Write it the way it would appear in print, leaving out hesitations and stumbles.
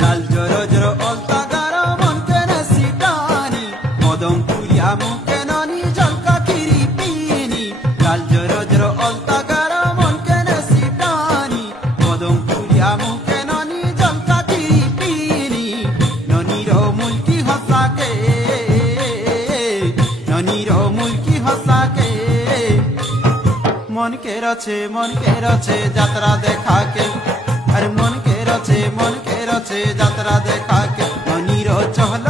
লাল জোর জোর অলতা গার মন কেনে সিটানি মদম পুরিয়া মুখে ননি জলকা খিরি পিনি লাল জোর জোর অলতা গার মন কেনে সিটানি মদম পুরিয়া মুখে ননি জলকা খিরি পিনি ননির মুলকি হসাকে ননির মুলকি হসাকে মন কে রছে যাত্রা দেখাকে আরে মন কে রছে যাত্রা দেখাকে ননির চহল